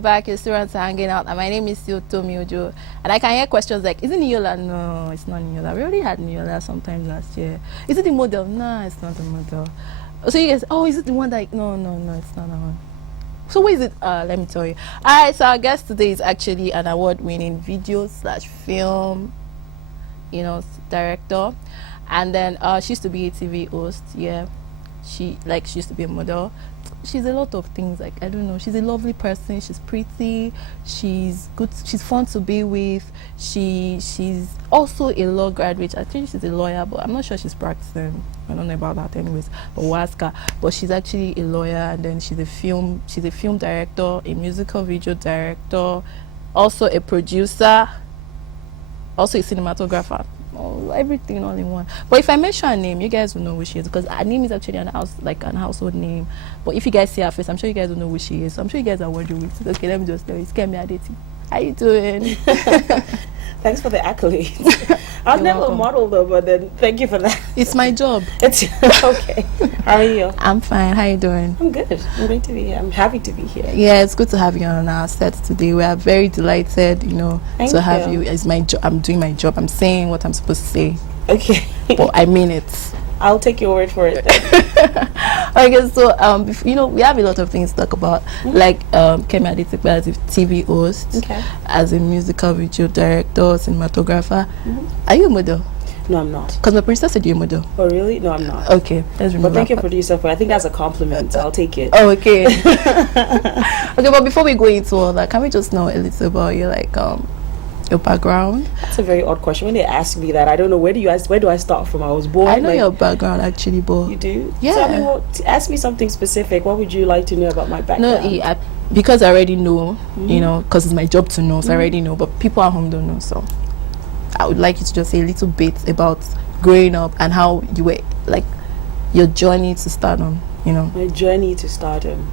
Back, your students are hanging out, and my name is still Tomi Ojo, and I can hear questions like, is it Niyola? No, it's not Niyola. We already had Niyola sometime last year. Is it the model? No, it's not the model. So you guys, oh, is it the one that, no, it's not that one. So what is it? Let me tell you. Alright, so our guest today is actually an award-winning video/film, director, and then she used to be a TV host. Yeah, she used to be a model. She's a lot of things, like, I don't know. She's a lovely person. She's pretty. She's good. She's fun to be with. She's also a law graduate. I think she's a lawyer, but I'm not sure she's practicing. I don't know about that anyways. But we'll ask her. But she's actually a lawyer, and then she's a film director, a musical video director, also a producer, also a cinematographer. Oh, everything all in one. But if I mention her name, you guys will know who she is, because her name is actually an household name. But if you guys see her face, I'm sure you guys will know who she is. So I'm sure you guys are wondering with it. Okay, let me just tell you, it's Kemi Adetiba. How you doing? Thanks for the accolades. I've never welcome. Modeled though, but then thank you for that. It's my job. It's okay. How are you? I'm fine. How you doing? I'm good. I'm great to be here. I'm happy to be here. Yeah, it's good to have you on our set today. We are very delighted, to have you. It's my job. I'm doing my job. I'm saying what I'm supposed to say. Okay. But I mean it. I'll take your word for it. Okay, so we have a lot of things to talk about, like Kemi Adetiba as a TV host, as a musical video director, cinematographer. Are you a model? No, I'm not. Because my princess said you're a model. Oh, really? No, I'm not. Okay, let's remember. But thank you, producer, for I think that's a compliment. I'll take it. Oh, okay. Okay, but before we go into all that, can we just know a little about your background? That's a very odd question. When they ask me that, I don't know where do I start from. I was born. I know your background actually, but you do. Yeah. So ask me something specific. What would you like to know about my background? No, because I already know. Because it's my job to know, so I already know. But people at home don't know, so I would like you to just say a little bit about growing up and how you were, like, your journey to stardom. My journey to stardom.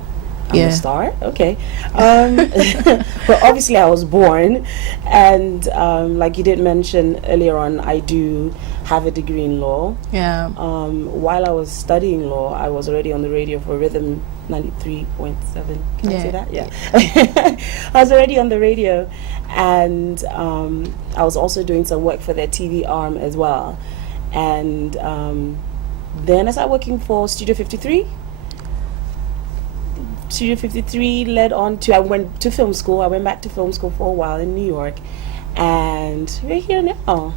I'm a star? Okay. Well, obviously I was born, and like you did mention earlier on, I do have a degree in law. Yeah. While I was studying law, I was already on the radio for Rhythm 93.7. Can I say that? Yeah. I was already on the radio, and I was also doing some work for their TV arm as well. And then I started working for Studio 53. Studio 53 led on to, I went to film school. I went back to film school for a while in New York, and we're here now.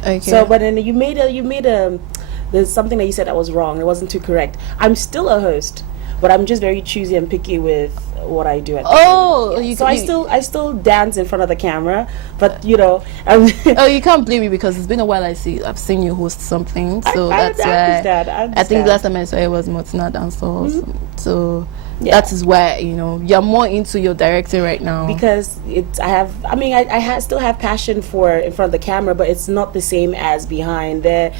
Okay. So, but then you made there's something that you said that was wrong. It wasn't too correct. I'm still a host, but I'm just very choosy and picky with what I do. I still dance in front of the camera, but oh, you can't blame me, because it's been a while. I've seen you host something, so that's why I think last time I saw it was Maltina DanceHall. So that is why you're more into your directing right now, because I still have passion for in front of the camera, but it's not the same as behind there.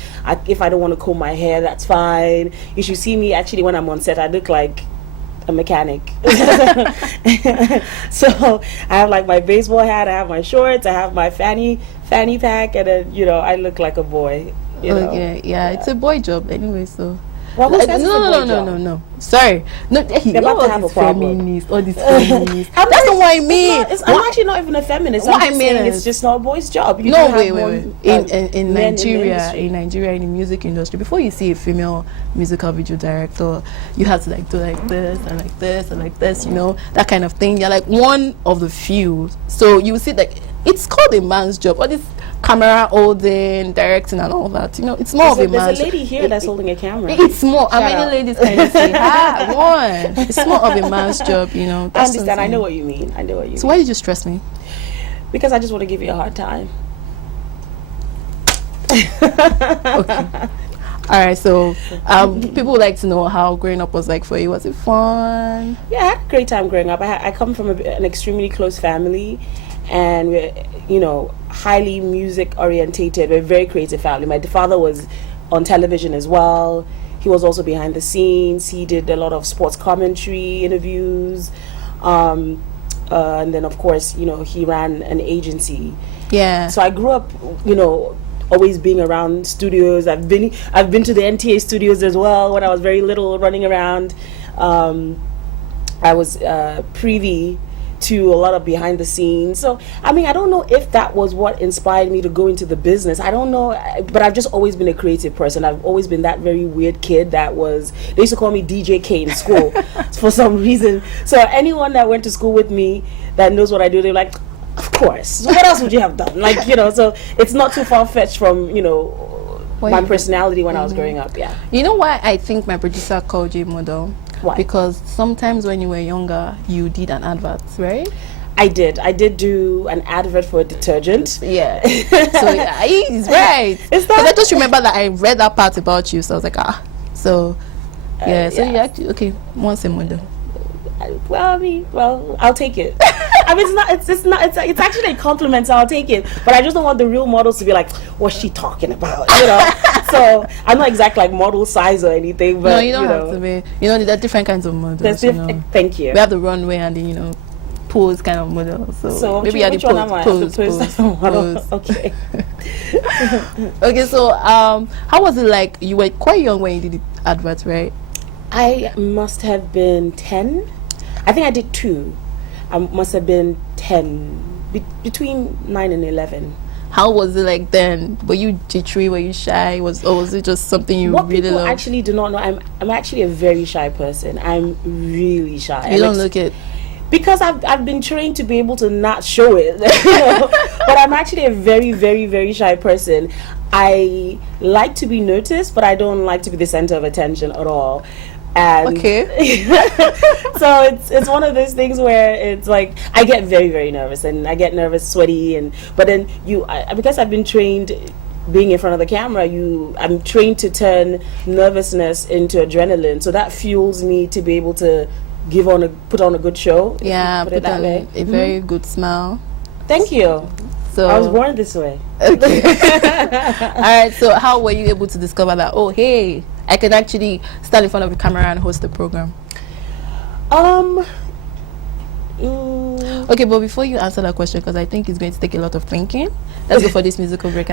If I don't want to comb my hair, that's fine. You should see me actually when I'm on set. I look like a mechanic. So I have like my baseball hat, I have my shorts, I have my fanny pack, and then I look like a boy. Yeah, it's a boy job anyway, so. No. Sorry. No, all these feminists. That's not what I mean. I'm actually not even a feminist. What I mean is, it's just not a boy's job. Wait. In Nigeria, in the music industry, before you see a female musical video director, you have to do like this and like this and like this, that kind of thing. You're like one of the few. So you see it's called a man's job. All this camera holding, directing, and all that. It's more of a man's. There's a lady here that's holding a camera. It's more. How many ladies can you say? One. It's more of a man's job. I understand. I know what you mean. So why did you stress me? Because I just want to give you a hard time. Okay. All right. So people would like to know how growing up was like for you. Was it fun? Yeah, I had a great time growing up. I come from an extremely close family, and we're highly music orientated. We're a very creative family. My father was on television as well. He was also behind the scenes. He did a lot of sports commentary interviews, and then of course he ran an agency. Yeah. So I grew up always being around studios. I've been to the NTA studios as well when I was very little, running around. I was privy to a lot of behind the scenes. So, I mean, I don't know if that was what inspired me to go into the business. I don't know, but I've just always been a creative person. I've always been that very weird kid that was, they used to call me DJ K in school for some reason. So anyone that went to school with me that knows what I do, they're like, of course. So what else would you have done? Like, you know, so it's not too far-fetched from, you know, my personality when I was growing up, yeah. You know why I think my producer called you model? Why? Because sometimes when you were younger, you did an advert, right? I did do an advert for a detergent. Yeah. So yeah, he's right. Is Because I that? just remember that I read that part about you, so I was like, So yeah, so you actually, okay, once a model. Well, I mean, I'll take it. I mean, it's actually a compliment, so I'll take it. But I just don't want the real models to be like, what's she talking about? You know? So I'm not exactly like model size or anything, but no, you don't have to be. You know, there are different kinds of models. You know. Thank you. We have the runway and the, you know, pose kind of model. So maybe which one am I? Pose. Okay. Okay, so how was it like? You were quite young when you did the advert, right? I must have been 10. I think I did 2. I must have been 10, between 9 and 11. How was it like then? Were you jittery? Were you shy? Or was it just something you what really people loved? actually do not know, I'm actually a very shy person. I'm really shy. You don't look it. Because I've been trained to be able to not show it, you know? But I'm actually a very, very, very shy person. I like to be noticed, but I don't like to be the center of attention at all. And okay. So it's one of those things where it's like I get very, very nervous, and I get nervous, sweaty, but then because I've been trained being in front of the camera, I'm trained to turn nervousness into adrenaline, so that fuels me to be able to put on a good show. Yeah, put it that way. A very good smile. Thank you. So I was born this way. Okay. All right. So how were you able to discover that? Oh, hey, I can actually stand in front of the camera and host the program. Okay, but before you answer that question, because I think it's going to take a lot of thinking, let's go for this musical break.